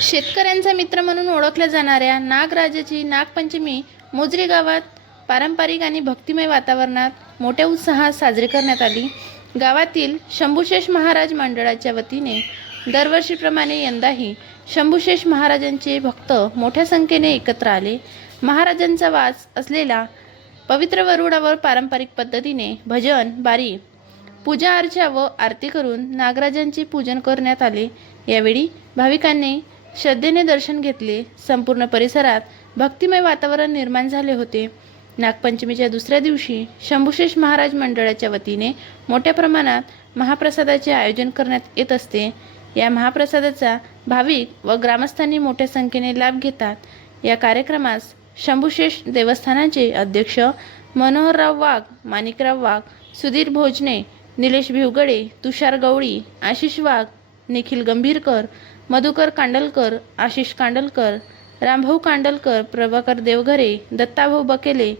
शेतकऱ्यांचा मित्र म्हणून ओळखल्या जाणाऱ्या नागराजाची नागपंचमी मोजरी गावात पारंपरिक आणि भक्तिमय वातावरणात मोठ्या उत्साहात साजरी करण्यात आली। गावातील शंभूशेष महाराज मंडळाच्या वतीने दरवर्षीप्रमाणे यंदाही शंभूशेष महाराजांचे भक्त मोठ्या संख्येने एकत्र आले। महाराजांचा वास असलेला पवित्र वरुडावर पारंपरिक पद्धतीने भजन, बारी, पूजा अर्चा व आरती करून नागराजांचे पूजन करण्यात आले। यावेळी भाविकांनी श्रद्धेने दर्शन घेतले। संपूर्ण परिसरात भक्तिमय वातावरण निर्माण झाले होते। नागपंचमीच्या दुसऱ्या दिवशी शंभूशेष महाराज मंडळाच्या वतीने मोठ्या प्रमाणात महाप्रसादाचे आयोजन करण्यात येत असते। या महाप्रसादाचा भाविक व ग्रामस्थांनी मोठ्या संख्येने लाभ घेतात। या कार्यक्रमास शंभूशेष देवस्थानाचे अध्यक्ष मनोहरराव वाघ, माणिकराव वाघ, सुधीर भोजने, निलेश भिवगडे, तुषार गवळी, आशिष वाघ, निखिल गंभीरकर, मधुकर कांडलकर, आशिष कांडलकर, रामभाऊ कांडलकर, प्रभाकर देवघरे, दत्ताभाऊ बकेले,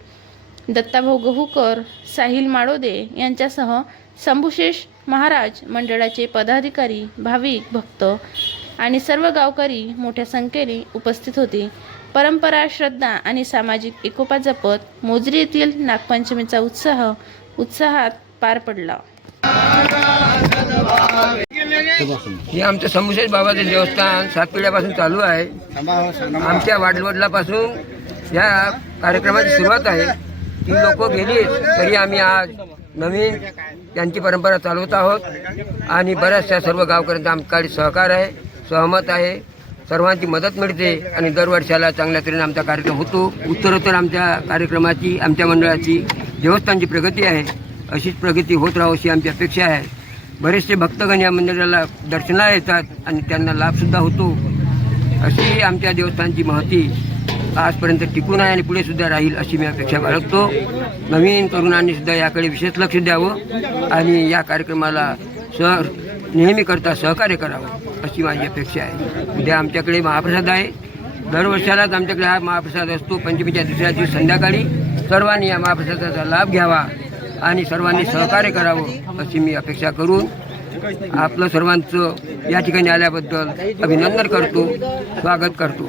दत्ताभाऊ गहूकर, साहिल माळोदे यांच्यासह शंभूशेष महाराज मंडळाचे पदाधिकारी, भाविक, भक्त आणि सर्व गावकरी मोठ्या संख्येने उपस्थित होते। परंपरा, श्रद्धा आणि सामाजिक एकोपा जपत मोजरी येथील नागपंचमीचा उत्साहात पार पडला। हे आमचं शंभूशेष बाबाचं देवस्थान 7 पिढ्यापासून चालू आहे। आमच्या वडिलांपासून या कार्यक्रमाची सुरुवात आहे। ती लोक गेली तरी आम्ही आज नवीन त्यांची परंपरा चालवत आहोत आणि बऱ्याचशा सर्व गावकऱ्यांचा आमच्याकडे सहकार आहे, सहमत आहे, सर्वांची मदत मिळते आणि दरवर्षाला चांगल्या तऱ्हेने आमचा कार्यक्रम होतो। उत्तरोत्तर आमच्या कार्यक्रमाची, आमच्या मंडळाची, देवस्थानची प्रगती आहे। अशीच प्रगती होत राहावी अशी आमची अपेक्षा आहे। बरेचसे भक्तगण या मंदिराला दर्शनाला येतात आणि त्यांना लाभसुद्धा होतो। अशी आमच्या देवस्थानची महती आजपर्यंत टिकून आहे आणि पुढे सुद्धा राहील अशी मी अपेक्षा बाळगतो। नवीन तरुणांनी सुद्धा याकडे विशेष लक्ष द्यावं आणि या कार्यक्रमाला नेहमी करता सहकार्य करावं अशी माझी अपेक्षा आहे। उद्या आमच्याकडे महाप्रसाद आहे। दरवर्षालाच आमच्याकडे हा महाप्रसाद असतो। पंचमीच्या दुसऱ्या दिवशी संध्याकाळी सर्वांनी या महाप्रसादाचा लाभ घ्यावा आणि सर्वांनी सहकार्य करावं अशी मी अपेक्षा करून आपलं सर्वांचं या ठिकाणी आल्याबद्दल अभिनंदन करतो, स्वागत करतो।